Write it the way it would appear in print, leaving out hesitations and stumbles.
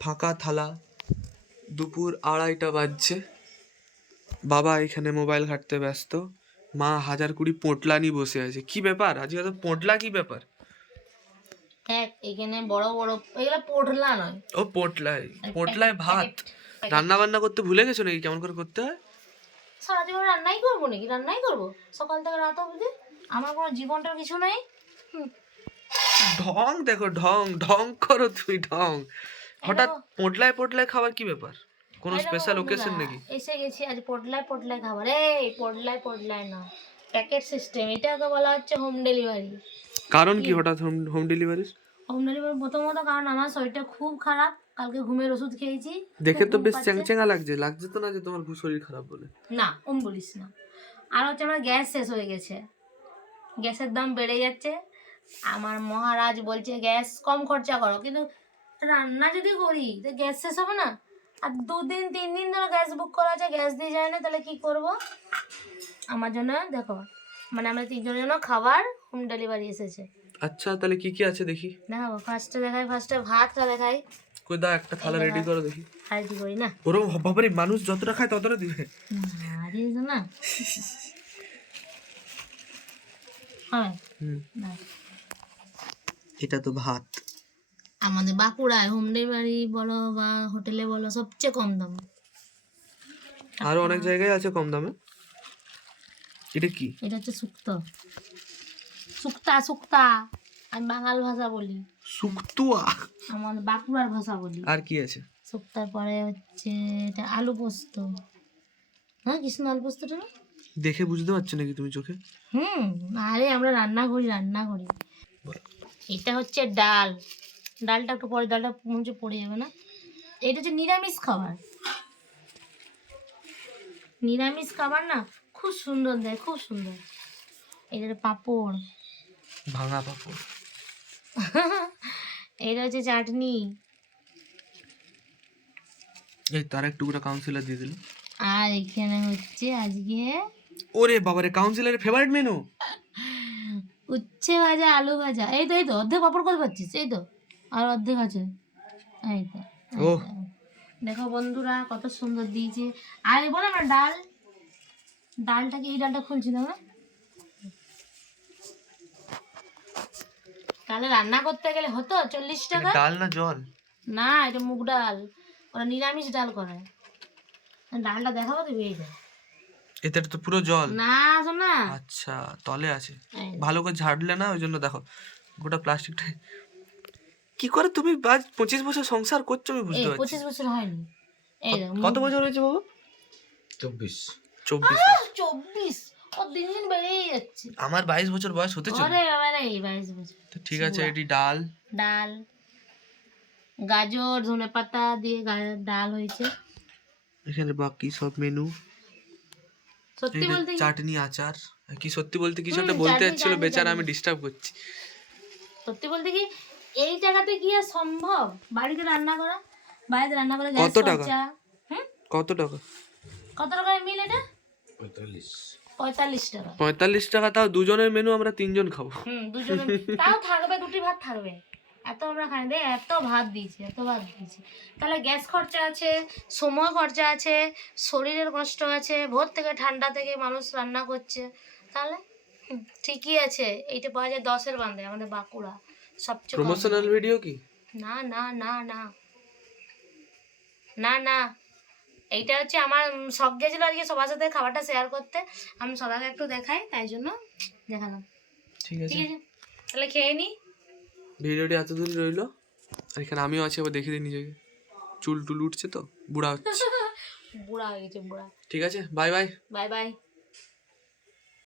ফাঁকা থালা, দুপুর 2:30 বাজছে, বাবা এখানে মোবাইল ঘাঁটতে ব্যস্ত, মা 1020 পোঁটলা নিয়ে বসে আছে। কি ব্যাপার আজকে তো পোঁটলা, কি ব্যাপার? দেখ এখানে বড় বড় এগুলো পোটলা নয়, ও পোঁটলায়, পোঁটলায় ভাত। রান্না বান্না করতে ভুলে গেছো নাকি কেমন করে করতে হয়? সারাদিন রান্নাই করবো নাকি? রান্নাই করবো সকাল থেকে রাত অবধি? আমার কোনো জীবনটার কিছু নেই। ঢং দেখো, ঢং ঢং করো তুমি, ঢং। হঠাৎ পোঁটলায় পোঁটলায় খাবার, কি ব্যাপার? কোনো স্পেশাল ওকেশন নাকি? এসে গেছি আজ পোটলায় পোটলায় খাবার। এই পোটলায় পোটলায় না, প্যাকেট সিস্টেম। এটাকে বলা হচ্ছে হোম ডেলিভারি। কারণ কি হঠাৎ হোম ডেলিভারি? হোম ডেলিভারি প্রথমত কারণ আমার শরীরটা খুব খারাপ, কালকে ঘুমের ওষুধ খেয়েছি। দেখে তো বেশ চ্যাংচ্যাঙা লাগছে, লাগছে তো না যে তোমার শরীর খারাপ বলে? না বলিস না। আর হচ্ছে আমার গ্যাস শেষ হয়ে গেছে, গ্যাসের দাম বেড়ে যাচ্ছে। আমার মহারাজ বলছে গ্যাস কম খরচা করো, কিন্তু রান্না যদি করি তো গ্যাস শেষ হবে না। আর 2-3 দিন ধরে গ্যাস বুক করা আছে, গ্যাস দিয়ে যায় না, তাহলে কি করব? আমার জন্য দেখো, মানে আমরা 3জনের জন্য খাবার হোম ডেলিভারি এসেছে। আচ্ছা তাহলে কি কি আছে দেখি? দেখাবো, ফার্স্টে ভাতটা দেখাই। কই দাও, একটা থালা রেডি করো দেখি। রেডি করি না, ওরকম বাবারে, মানুষ যতটা খায় ততটা দিবে না? হ্যাঁ, এটা তো ভাত। আমাদের বাঁকুড়ায় হোম ডেলিভারি বলো বা হোটেলে বলো সবচেয়ে কম দাম। আরো অনেক জায়গায় আছে কম দামে। এটা কি? এটা হচ্ছে শুক্তা। আমি বাঙাল ভাষা বলি। শুক্তুয়া আমাদের বাঁকুড়ার ভাষা বলি। আর কি আছে? শুক্তার পরে হচ্ছে এটা আলু পোস্ত। হ্যাঁ, কৃষ্ণ আলু পোস্তটা না? দেখে বুঝতে পারছো নাকি তুমি চোখে? আরে আমরা রান্না করি। এটা হচ্ছে ডালটা একটু পরে, ডালটা মনে পড়ে যাবে না। এটা হচ্ছে নিরামিষ খাবার না, খুব সুন্দর দেয়, খুব সুন্দর। এটা পাঁপড়, ভাঙা পাঁপড়। এটা হচ্ছে চাটনি। এই তার এক টুকরা কাউন্সিলর দিয়ে দিল। আর এখানে হচ্ছে আজকে, ওরে বাবারে, কাউন্সিলরের ফেভারিট মেনু উচ্ছে ভাজা, আলু ভাজা। এই তো অর্ধেক পাপড় করে পাচ্ছিস, এই তো আর অর্ধেক আছে। এই তো ও দেখো বন্ধুরা কত সুন্দর দিয়েছে। আর বলো না ডালটাকে, এই ডালটা খুলছি না, তাহলে রান্না করতে গেলে হতো 40 টাকা। ডাল না জল? না, এটা মুগ ডাল, ওরা নিরামিষ ডাল করে। ডালটা দেখাবো তো, এই এটা তো পুরো জল না, শোনা। আচ্ছা তলে আছে, ভালো করে ঝাড়লে না, ওই জন্য দেখো গোটা প্লাস্টিকটা। কি করে তুমি 25 বছর সংসার করছো আমি বুঝতে পারছি। 25 বছর হয়নি। এই কত বছর হয়েছে বাবা? 24 24 ও দিন দিন বেড়েই যাচ্ছে। আমার 22 বছর বয়স হতে চলে। আরে বাবা রে, 22 বছর। তো ঠিক আছে, এটি ডাল, গাজর, ধনেপাতা দিয়ে ডাল হয়েছে। এখানে বাকি সব মেনু। সত্যি বলতে চাটনি, আচার। কি সত্যি বলতে কিছু একটা বলতে যাচ্ছিল, বেচারা আমি ডিস্টার্ব করছি। সত্যি বলতে কি এই জায়গাতে কি আর সম্ভব বাড়িতে রান্না করা? বাড়িতে রান্না করে কত টাকা? কত টাকা? কত টাকায় মিল এটা? 45 টাকা। 45 টাকা, তাও দুজনের মেনু, আমরা 3জন খাবো। দুজনে তাও থাকবে, 2টি ভাত থাকবে। এত আমরা খাই দে, এত ভাত দিয়েছি। তাহলে গ্যাস খরচা আছে, সময় খরচা আছে, শরীরের কষ্ট আছে, ভোর থেকে ঠান্ডা থেকে মানুষ রান্না করছে। তাহলে ঠিকই আছে। এইটা পাওয়া যায় 10-এর বান্ধে, আমাদের বাঁকুড়া সবচেয়ে প্রমোশনাল ভিডিও কি? না না না না না না, এইটা হচ্ছে আমার শখ গেছিল আজকে সবার সাথে খাবারটা শেয়ার করতে। আমি সবাইকে একটু দেখাই, তাই জন্য দেখালাম। ঠিক আছে, তাহলে খেয়ে নি। ভিডিওটি এতদূর রইলো। আর এখানে আমিও আছি, আবার দেখে দিই নিজেকে। চুল টুল উঠছে তো, বুড়া হচ্ছে। বুড়া হয়ে গেছে, বুড়া। ঠিক আছে, বাই বাই। Bye bye.